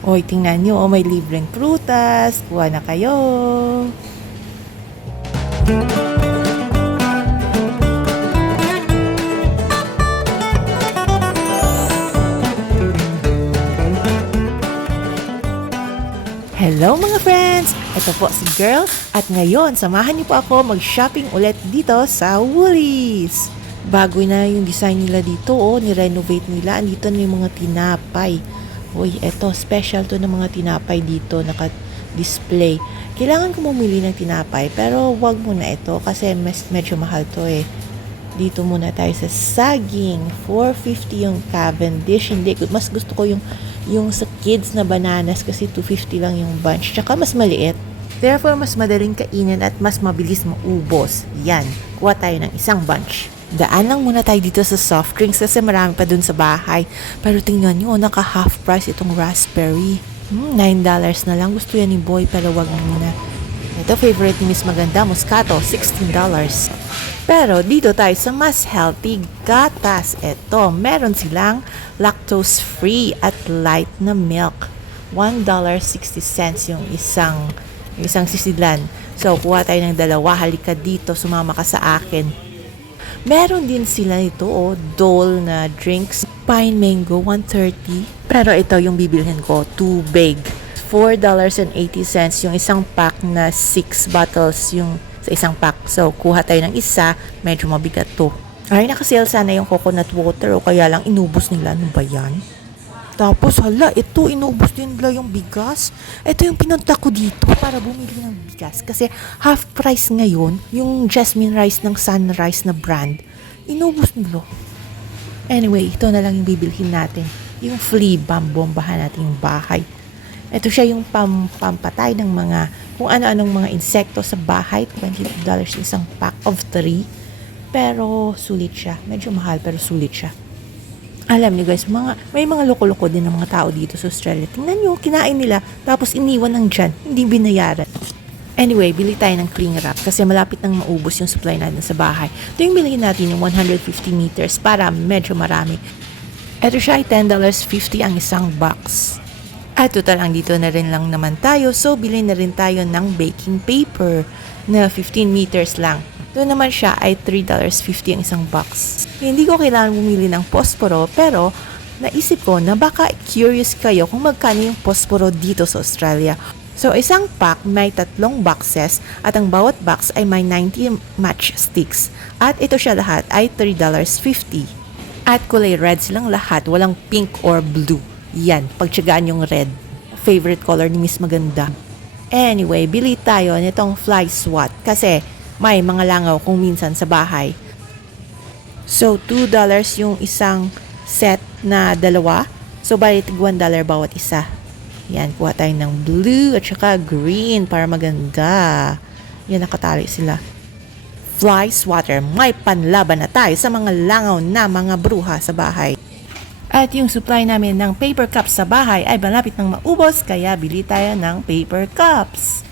Oy, tingnan nyo, may libreng prutas. Kuha na kayo. Hello mga friends! Ito po si Girl at ngayon samahan niyo po ako mag-shopping ulit dito sa Woolies. Bago na yung design nila dito, ni-renovate nila. Andito na yung mga tinapay. Uy, eto, special to ng mga tinapay dito, naka-display. Kailangan ko bumili ng tinapay pero wag muna ito kasi medyo mahal to eh. Dito muna tayo sa saging. 450 yung Cavendish. Hindi, mas gusto ko yung sa kids na bananas kasi 250 lang yung bunch. Tsaka mas maliit. Therefore, mas madaling kainin at mas mabilis maubos. Yan. Kuha tayo ng isang bunch. Daan lang muna tayo dito sa soft drinks kasi marami pa dun sa bahay. Pero tingnan nyo, naka half price itong raspberry. $9 na lang. Gusto yan ni Boy pero wag muna. Ito, favorite ni Miss Maganda, Moscato, $16. Pero dito tayo sa mas healthy gatas. Ito, meron silang lactose-free at light na milk. $1.60 yung isang sisilan. So, kuha tayo ng dalawa. Halika dito, sumama ka sa akin. Meron din sila ito, Dole na drinks. Pine mango, 130. Pero ito yung bibilhin ko, too big. $4.80 yung isang pack na 6 bottles yung sa isang pack. So, kuha tayo ng isa, medyo mabigat to. Ay, nakasale sana yung coconut water o kaya lang inubos nila. Ano ba yan? Tapos, hala, ito, inubos din nila yung bigas. Ito yung pinunta ko dito para bumili ng bigas. Kasi half price ngayon, yung jasmine rice ng Sunrise na brand, inubos nila. Anyway, ito na lang yung bibilhin natin. Yung flea bomb, bombahan natin yung bahay. Ito siya yung pampatay ng mga kung ano-anong mga insekto sa bahay. $20 isang pack of 3. Pero sulit siya. Medyo mahal pero sulit siya. Alam niyo guys, may mga loko-loko din ng mga tao dito sa Australia. Tingnan niyo, kinain nila tapos iniwan ng dyan. Hindi binayaran. Anyway, bili tayo ng cling wrap kasi malapit nang maubos yung supply natin sa bahay. Ito yung bilhin natin yung 150 meters para medyo marami. Ito siya ay $10.50 ang isang box. At total ang dito na rin lang naman tayo. So, bilhin na rin tayo ng baking paper na 15 meters lang. Doon naman siya ay $3.50 ang isang box. Hindi ko kailangan bumili ng posporo pero naisip ko na baka curious kayo kung magkano yung posporo dito sa Australia. So, isang pack may 3 boxes at ang bawat box ay may 90 matchsticks. At ito siya lahat ay $3.50. At kulay red silang lahat, walang pink or blue. Yan, pagtsagaan yung red. Favorite color ni Miss Maganda. Anyway, bili tayo nitong fly swat kasi may mga langaw kung minsan sa bahay. So, $2 yung isang set na dalawa. So, bali $1 bawat isa. Yan, kuha tayo ng blue at saka green para maganda. Yan, nakatali sila. Fly swatter, may panlaban na tayo sa mga langaw na mga bruha sa bahay. At yung supply namin ng paper cups sa bahay ay malapit nang maubos kaya bili tayo ng paper cups.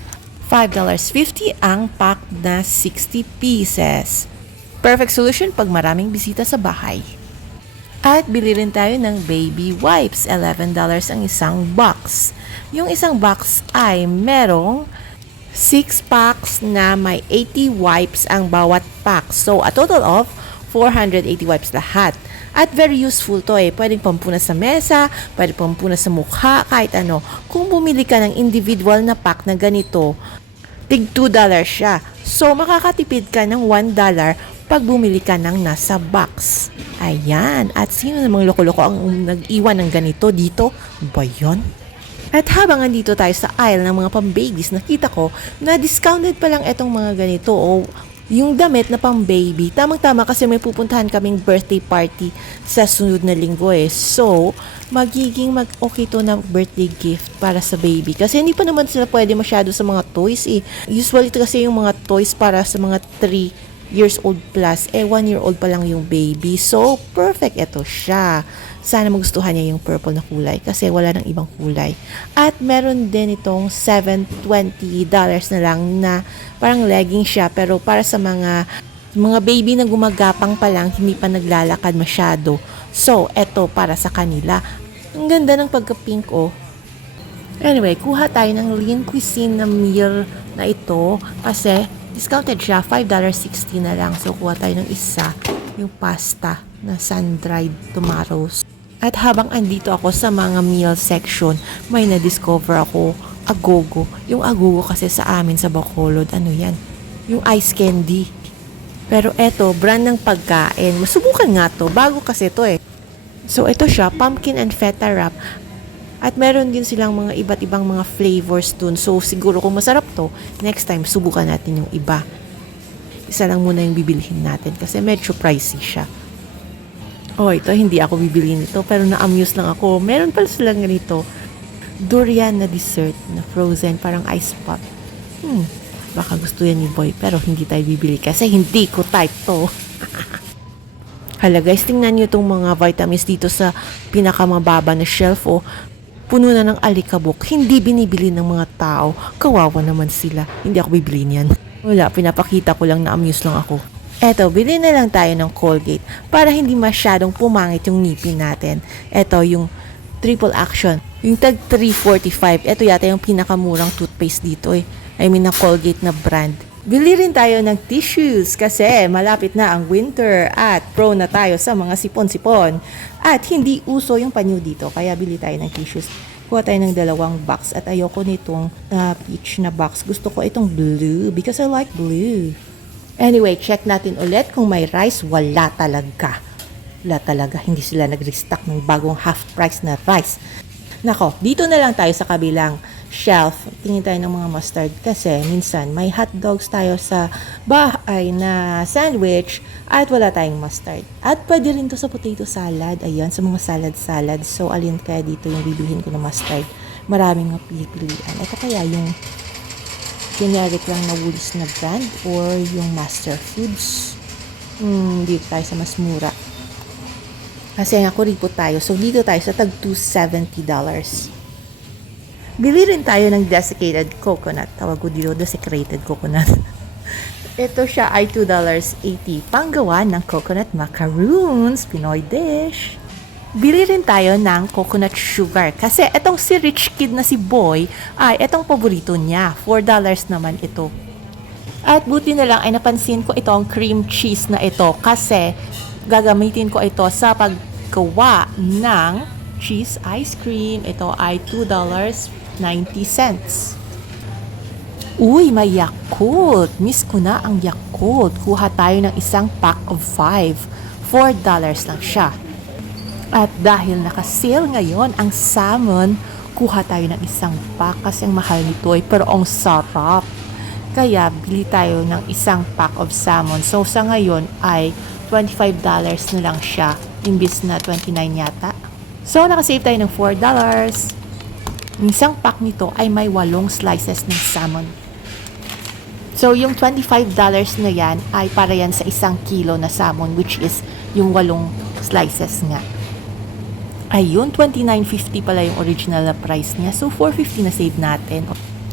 $5.50 ang pack na 60 pieces. Perfect solution pag maraming bisita sa bahay. At bili rin tayo ng baby wipes. $11 ang isang box. Yung isang box ay merong 6 packs na may 80 wipes ang bawat pack. So a total of 480 wipes lahat. At very useful to eh. Pwedeng pampunas sa mesa, pwedeng pampunas sa mukha, kahit ano. Kung bumili ka ng individual na pack na ganito, tig $2 siya. So, makakatipid ka ng $1 pag bumili ka ng nasa box. Ayan. At sino namang loko-loko ang nag-iwan ng ganito dito? Ba yun? At habang andito tayo sa aisle ng mga pang-babies, nakita ko na discounted pa lang itong mga ganito o yung damit na pang baby. Tamang-tama kasi may pupuntahan kaming birthday party sa sunod na linggo eh. So, magiging okay to na birthday gift para sa baby. Kasi hindi pa naman sila pwede masyado sa mga toys eh. Usually kasi yung mga toys para sa mga 3 years old plus, 1 year old pa lang yung baby. So, perfect ito siya. Sana magustuhan niya yung purple na kulay kasi wala nang ibang kulay. At meron din itong $720 na lang na parang legging siya pero para sa mga baby na gumagapang pa lang, hindi pa naglalakad masyado. So, eto para sa kanila. Ang ganda ng pagka-pink oh. Anyway, kuha tayo ng Lean Cuisine na meal na ito kasi discounted siya, $5.60 na lang. So, kuha tayo ng isa, yung pasta na sun-dried tomatoes. At habang andito ako sa mga meal section, may na-discover ako agogo. Yung agogo kasi sa amin sa Bacolod, ano yan? Yung ice candy. Pero eto, brand ng pagkain. Masubukan nga to, bago kasi to eh. So, ito siya, pumpkin and feta wrap. At meron din silang mga iba't ibang mga flavors dun. So, siguro kung masarap to, next time, subukan natin yung iba. Isa lang muna yung bibilihin natin kasi medyo pricey siya. Oh, ito, hindi ako bibili nito, pero na-amuse lang ako. Meron pala silang ganito, durian na dessert na frozen, parang ice pop. Baka gusto yan ni Boy, pero hindi tayo bibili kasi hindi ko type to. Hala guys, tingnan nyo itong mga vitamins dito sa pinakamababa na shelf. Oh, puno na ng alikabok. Hindi binibili ng mga tao. Kawawa naman sila. Hindi ako bibili niyan. Wala, pinapakita ko lang, na-amuse lang ako. Eto, bili na lang tayo ng Colgate para hindi masyadong pumangit yung ngipin natin. Eto, yung triple action. Yung tag $3.45. Eto yata yung pinakamurang toothpaste dito eh. I mean, na Colgate na brand. Bili rin tayo ng tissues kasi malapit na ang winter at prone na tayo sa mga sipon-sipon. At hindi uso yung panyo dito, kaya bili tayo ng tissues. Kuha tayo ng 2 box at ayoko nitong peach na box. Gusto ko itong blue because I like blue. Anyway, check natin ulit kung may rice. Wala talaga. Wala talaga. Hindi sila nag-restock ng bagong half price na rice. Nako, dito na lang tayo sa kabilang shelf. Tingin tayo ng mga mustard kasi minsan may hot dogs tayo sa bahay na sandwich at wala tayong mustard. At pwede rin to sa potato salad. Ayan, sa mga salad. So, alin kaya dito yung bibilihin ko na mustard? Maraming mapipilian. Ito kaya yung generic lang na Woolies na brand or yung Master Foods? Dito tayo sa mas mura. Kasi nga kuripot tayo. So, dito tayo sa tag $270. Bili rin tayo ng desiccated coconut. Tawag ko dito, desiccated coconut. Ito siya ay $2.80. Panggawa ng coconut macaroons. Pinoy dish. Bili rin tayo ng coconut sugar. Kasi etong si rich kid na si Boy, ay etong paborito niya. $4 naman ito. At buti na lang ay napansin ko itong cream cheese na ito. Kasi gagamitin ko ito sa paggawa ng cheese ice cream. Ito ay $2.90. Uy, may Yakult. Miss ko na ang Yakult. Kuha tayo ng isang pack of 5. $4 lang siya. At dahil naka-sale ngayon ang salmon, kuha tayo ng isang pack kasi ang mahal nito ay pero ang sarap. Kaya bili tayo ng isang pack of salmon. So sa ngayon ay $25 na lang siya. Imbis na $29 yata. So nakasave tayo ng $4. Yung isang pack nito ay may 8 slices ng salmon. So, yung $25 na yan ay para yan sa 1 kilo na salmon, which is yung 8 slices nga. Ayun, $29.50 pala yung original na price niya. So, $4.50 na save natin.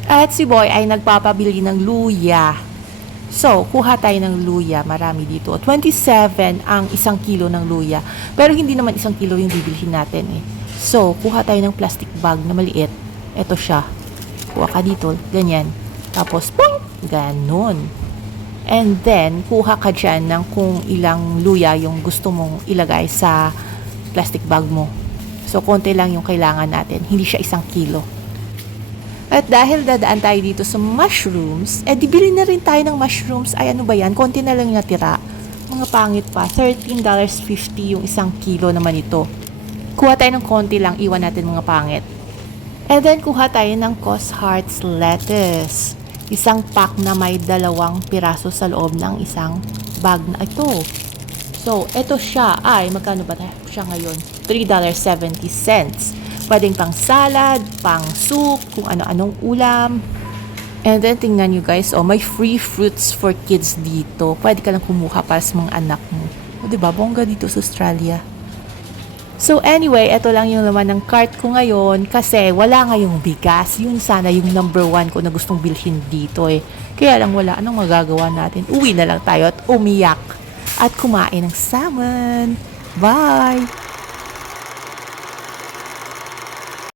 At si Boy ay nagpapabili ng luya. So, kuha tayo ng luya. Marami dito. 27 ang 1 kilo ng luya. Pero hindi naman 1 kilo yung bibilhin natin eh. So, kuha tayo ng plastic bag na maliit. Ito siya. Kuha ka dito. Ganyan. Tapos, pong! Ganon. And then, kuha ka dyan ng kung ilang luya yung gusto mong ilagay sa plastic bag mo. So, konti lang yung kailangan natin. Hindi siya 1 kilo. At dahil dadaan tayo dito sa mushrooms, di bili na rin tayo ng mushrooms. Ay, ano ba yan? Konti na lang yung natira. Mga pangit pa. $13.50 yung 1 kilo naman ito. Kuha tayo ng konti lang. Iwan natin mga pangit. And then, kuha tayo ng Coshart's lettuce. 1 pack na may 2 piraso sa loob ng 1 bag na ito. So, ito siya ay, magkano ba siya ngayon? $3.70. Pwedeng pang salad, pang soup, kung ano-anong ulam. And then, tingnan nyo guys, may free fruits for kids dito. Pwede ka lang kumuha para sa mga anak mo. O, diba? Bongga dito sa Australia. So anyway, ito lang yung laman ng cart ko ngayon kasi wala ngayong bigas. Yun sana yung number 1 ko na gustong bilhin dito eh. Kaya lang wala. Anong magagawa natin? Uwi na lang tayo at umiyak at kumain ng salmon. Bye!